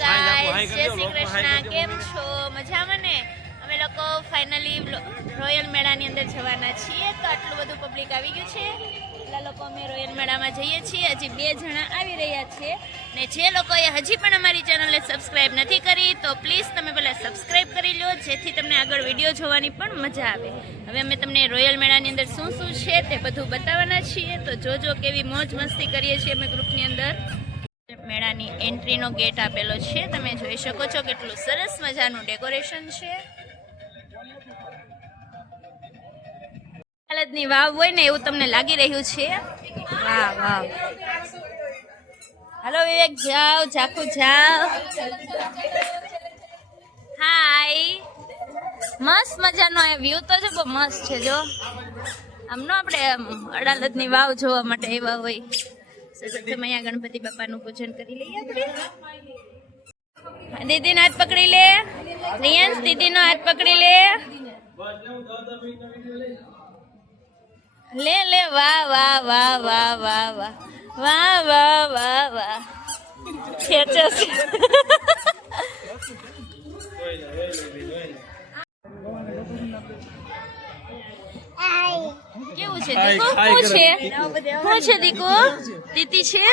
Guys, જય શ્રી કૃષ્ણ. કેમ છો? મજામાં ને? અમે લોકો ફાઇનલી રોયલ મેળાની અંદર જવાના છીએ. તો આટલું બધું પબ્લિક આવી ગયું છે, એટલા લોકો અમે રોયલ મેળામાં જઈએ છીએ. હજી 2 જણા આવી રહ્યા છે ને જે લોકોએ હજી પણ અમારી ચેનલને સબસ્ક્રાઇબ નથી કરી તો પ્લીઝ તમે પહેલાં સબસ્ક્રાઇબ કરી લો, જેથી તમને આગળ વિડીયો જોવાની પણ મજા આવે. હવે અમે તમને રોયલ મેળાની અંદર શું શું છે તે બધું બતાવવાના છીએ. તો જોજો કેવી મોજ મસ્તી કરીએ છીએ અમે ગ્રુપની અંદર. મેળાની એન્ટ્રીનો ગેટ આપેલો છે, તમે જોઈ શકો છો કેટલું સરસ મજાનું ડેકોરેશન છે. ની વાવ હોય ને એવું તમને લાગી રહ્યું છે. વાહ વાહ. હાલો વિવેક, જાઓ, ઝાકુ જાઓ. હાય, મસ્ત મજાનો એ વ્યૂ તો છે, બહુ મસ્ત છે. જો આમ નો આપણે અડાલજની વાવ જોવા માટે આવ્યા હોય. સૌપ્રથમ અહીંયા ગણપતિ બાપાનું પૂજન કરી લઈએ આપણે. દીદીનો હાથ પકડી લે, રિયાંશ દીદીનો હાથ પકડી લે. લે લે, વાહ વાહ વાહ વાહ વાહ વાહ વાહ વાહ વાહ વાહ. ખેંચે છે. કેવું છે દીકો? શું છે દીકો? દીદી છે,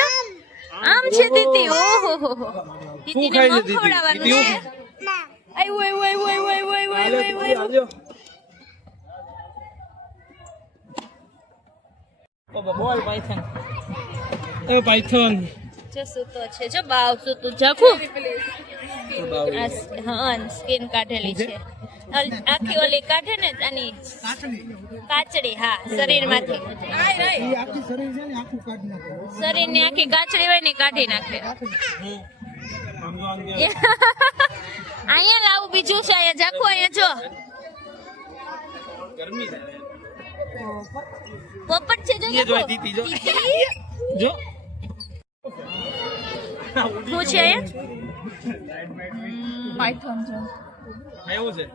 આમ છે દીદી. ઓહો હો હો, દીદીને મગ ખવડાવવાનું છે. આવ્યું આવ્યું આવ્યું આવ્યું આવ્યું આવ્યું. બોલ પાયથન. એ પાયથન જો સૂતો છે, જો બાવ સૂતું જખું. હા, સ્કિન કાઢેલી છે. આખી ઓલી કાઢે ને આની કાચડી. હા, શરીરમાંથી શરીરની આખી કાચડી હોય ને કાઢી નાખે. અહીંયા લાવું બીજું છે. અહીંયા જાખું, અહીંયા જો પોપટ છે. જો દીદી જો જો શું છે પાયથોન છે. એવું છે.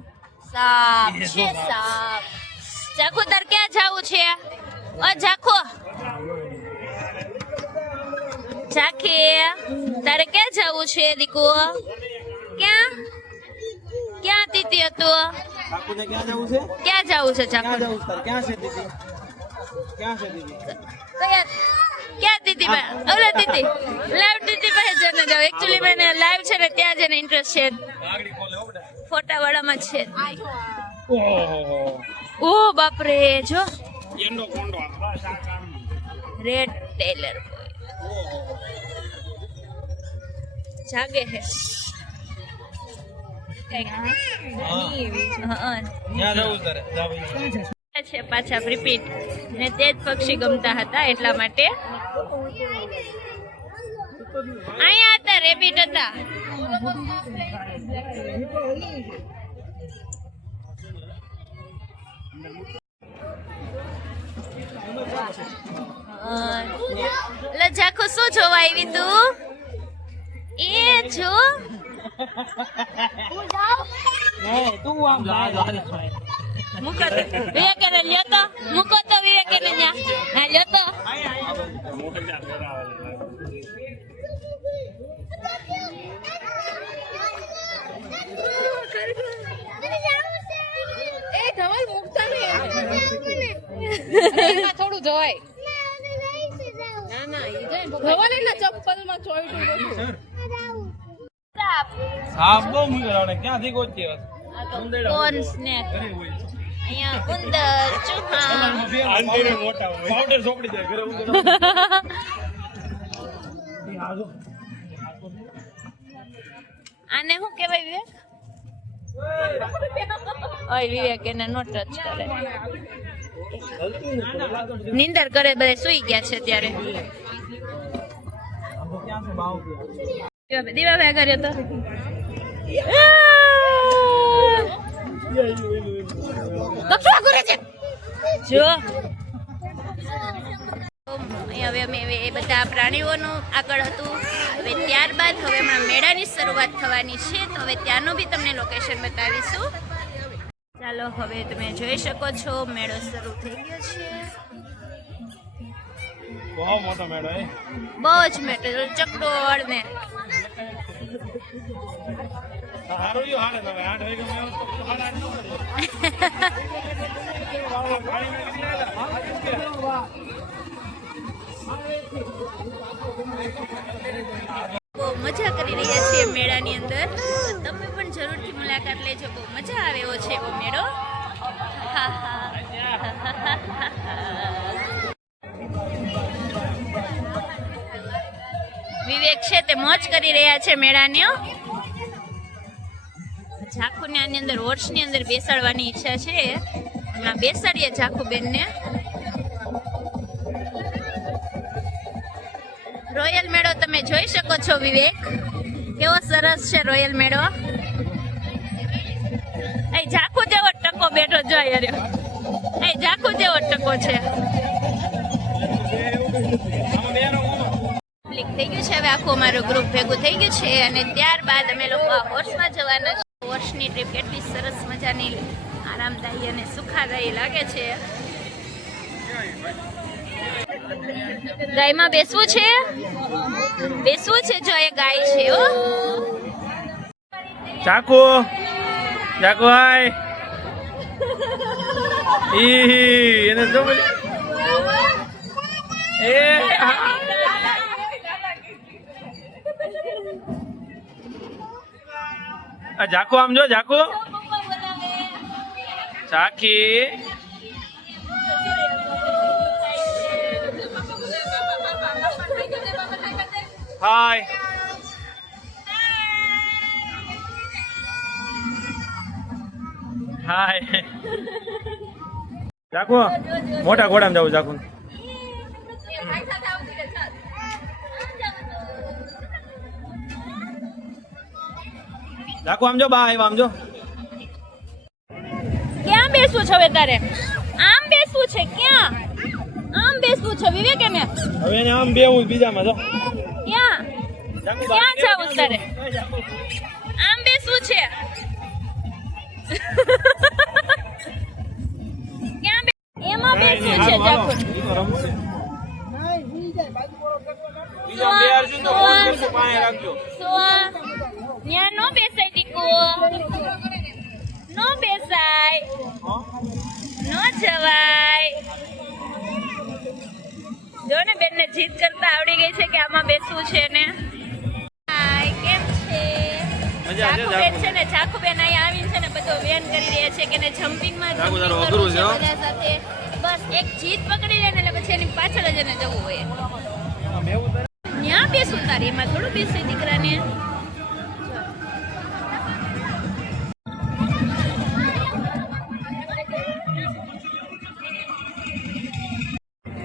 સાપ છે, સાપ. જાખો તાર ક્યાં જાવું છે? ઓ જાખો, જાખે તારે ક્યાં જાવું છે દીકો? ક્યાં ક્યાં દીદી હતો? કાકુને ક્યાં જવું છે? ક્યાં જાવું છે જાખો? ક્યાં જવું છે? ક્યાં છે દીદી? ક્યાં છે દીદી? કયા ક્યાં દીદી? ઓલા દીદી લાઈવ દીદી પાસે જને જાવ. એકચ્યુઅલી મને લાઈવ છે ને ત્યાં જને ઇન્ટરેસ્ટ છે. ફોટા વાળામાં છે. ઓ બાપ રે, જો રેડ ટેલર જાગે હે છે. પાછા રિપીટ ને તે જ પક્ષી ગમતા હતા એટલા માટે અહીંયા હતા. રેબિટ હતા. જાખો શું જોવા આવી તું? એ જો મૂકો તો વિવેકને લ્યો તો, મૂકો તો વિવેકને ન્યા. હા લ્યો તો. થોડું જોવાય. ના ના, ભવાની ના ચપ્પલમાં ચોઈટું. સાપ બહુ મુકરાણે ક્યાંથી ગોતી વાત. કોન સ્નેક. અહીંયા ઉંદર, ચૂહા. આંધીને મોટા હોય. પાવડર સોપડી જાય ઘરે ઉંદર. આને શું કહેવાય વિવેક? ઓય વિવેક એને નો ટચ કરે. નિંદર કરે, બધા સુઈ ગયા છે ત્યારે. દીવા ભાઈ કર્યો તો જો હવે અમે એ બધા પ્રાણીઓનું આગળ હતું. હવે ત્યારબાદ હવે હમણાં મેળાની શરૂઆત થવાની છે, તો હવે ત્યાંનું બી તમને લોકેશન બતાવીશું. ચાલો, હવે તમે જોઈ શકો છો મેળો શરૂ થઈ ગયો છે. બહુ મોટો મેળો. બહુ જ મેળો, ચકડોળ ને હારું યો હારે તમે 8 વાગે મેં આવતો તો 8:30 નો બહુ મજા કરી રહ્યા છીએ મેળાની અંદર. તો તમે પણ જરૂરથી મુલાકાત લેજો. બહુ મજા આવે એવો છે એવો મેળો. હા હા. વિવેક છે તે મોજ કરી રહ્યા છે મેળાની. ઝાખુને આની અંદર હોર્સની અંદર બેસાડવાની ઈચ્છા છે. હમણાં બેસાડીએ ઝાખુબેનને. રોયલ મેળો તમે જોઈ શકો છો વિવેક, કેવો સરસ છે રોયલ મેળો. એ ઝાખુ જેવો ટકો બેઠો જોઈ રહ્યો. એ ઝાખુ જેવો ટકો છે. થઈ ગયું છે હવે આખું અમારું ગ્રુપ ભેગું થઈ ગયું છે અને ત્યારબાદ અમે લોકો આ હોર્સમાં જવાના છે. હોર્સની ટ્રીપ કેટલી સરસ મજાની આરામદાયી અને સુખાદાયી લાગે છે. ગાયમાં બેસવું છે, બેસવું છે. જો એ ગાય છે. હો ચાકુ ચાકુ હાય ઈ એને જો એ આ જાકુ આમ જો જાકુ ચાકી હાય હાય જાકુ મોટા ઘોડામાં જાવું જાકુ જાકુ આમ જો બા આવ્યા આમ જો ક્યાં બેસવું છે હવે તારે? આમ બેસવું છે? ક્યાં આમ બેસવું છે વિવેક? એને હવે એને આમ બેવું બીજામાં જો ક્યાં ક્યાં જવું તારે? આમ બેસવું છે? ક્યાં એમાં બેસવું છે જાકુ? બીજા બે અર્જુન તો ફોન કરશે પાણી રાખજો. ત્યાં નો બેસાય દીકો, નો બેસાય, નો જવાય. જો ને બેન ને જીત કરતા આવડી ગઈ છે કે આમાં બેસવું છે ને. હાય, કેમ છે? ઝાખુબેન છે ને, ઝાખુબેન અહીંયા આવીને છે ને બધો વેન કરી રહ્યા છે કે ને જમ્પિંગમાં બધા સાથે. બસ એક જીત પકડી લે ને એટલે પછી એની પાછળ જ એને જવું હોય. ત્યાં બેસવું તારે, એમાં થોડું બેસે દીકરાને.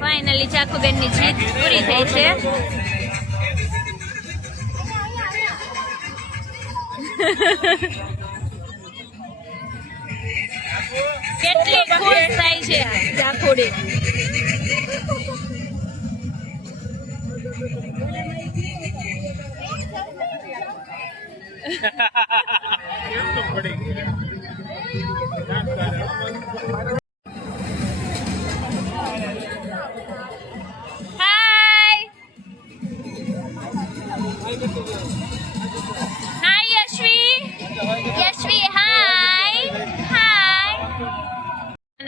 ફાઇનલી ઝાખુબેનની જીત પૂરી થઈ છે. કેટલી ખુશ થાય છે ઝાખુડી.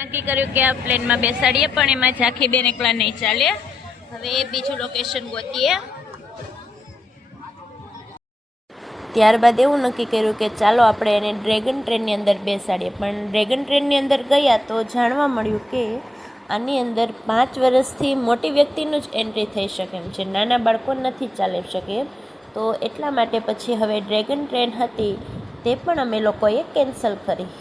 નક્કી કર્યું કે આ પ્લેનમાં બેસાડીએ પણ એમાં ઝાંખીબેન એકલા નહીં ચાલે. હવે બીજું લોકેશન ગોતીએ. ત્યારબાદ એવું નક્કી કર્યું કે ચાલો આપણે એને ડ્રેગન ટ્રેનની અંદર બેસાડીએ. પણ ડ્રેગન ટ્રેનની અંદર ગયા તો જાણવા મળ્યું કે આની અંદર 5 વર્ષથી મોટી વ્યક્તિનું જ એન્ટ્રી થઈ શકે એમ છે, નાના બાળકો નથી ચાલી શકે એમ. તો એટલા માટે પછી હવે ડ્રેગન ટ્રેન હતી તે પણ અમે લોકોએ કેન્સલ કરી.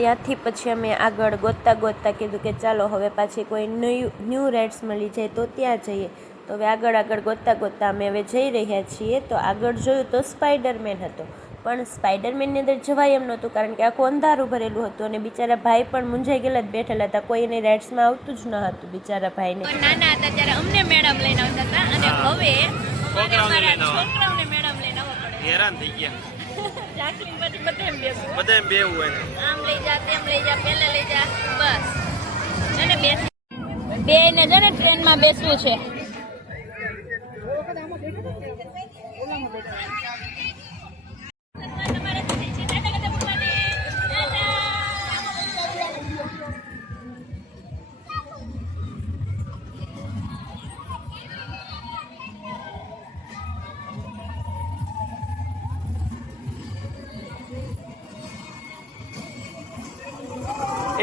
ત્યાંથી પછી અમે આગળ ગોતતા કીધું કે ચાલો હવે પાછી કોઈ ન્યૂ રાઇડ્સ મળી જાય તો ત્યાં જઈએ. તો હવે આગળ ગોતતા અમે હવે જઈ રહ્યા છીએ. તો આગળ જોયું તો સ્પાઈડરમેન હતો, પણ સ્પાઈડરમેનની અંદર જવાય એમ નહોતું કારણ કે આખું અંધારું ભરેલું હતું અને બિચારા ભાઈ પણ મૂંઝાઈ ગયેલા જ બેઠેલા હતા. કોઈ એની રાઇડ્સમાં આવતું જ ન હતું બિચારા ભાઈને. નાના હતા ત્યારે અમને મેડમ લઈને આવતા હતા અને હવે છોકરાઓને મેડમ લઈને આવવા પડે. હેરાન થઈ ગયા. ઝાંખી પછી બધે બેસવું, બધે બેવું હોય. આમ લઈ જા, તેમ લઈ જા, પહેલા લઈ જા, બસ. અને બે ને જો ને ટ્રેનમાં બેસવું છે.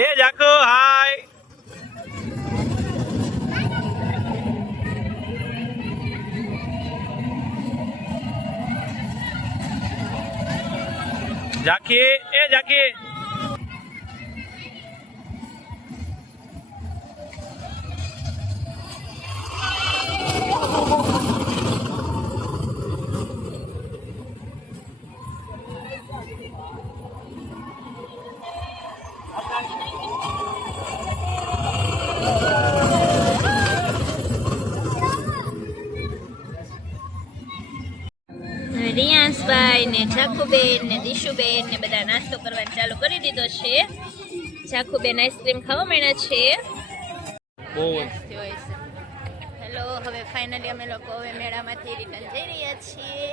એ જાકો હાય. જાકી એ જાકી. રિયાંશભાઈ ને ઝાખુબેન ને દિશુબેન ને બધા નાસ્તો કરવાનું ચાલુ કરી દીધો છે. ઝાખુબેન આઈસ્ક્રીમ ખાવા માંડ્યા છે. હેલો, હવે ફાઇનલી અમે લોકો હવે મેળામાંથી રિટર્ન જઈ રહ્યા છીએ.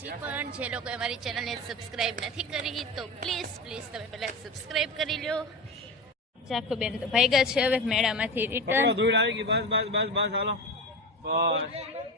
હજી પણ જે લોકો અમારી ચેનલને સબસ્ક્રાઇબ નથી કરી તો પ્લીઝ તમે પહેલા સબસ્ક્રાઇબ કરી લો. ઝાખુબેન તો ભાગ્યા છે હવે મેળામાંથી રિટર્ન. ધૂળ આવી ગઈ. બસ હાલો બસ.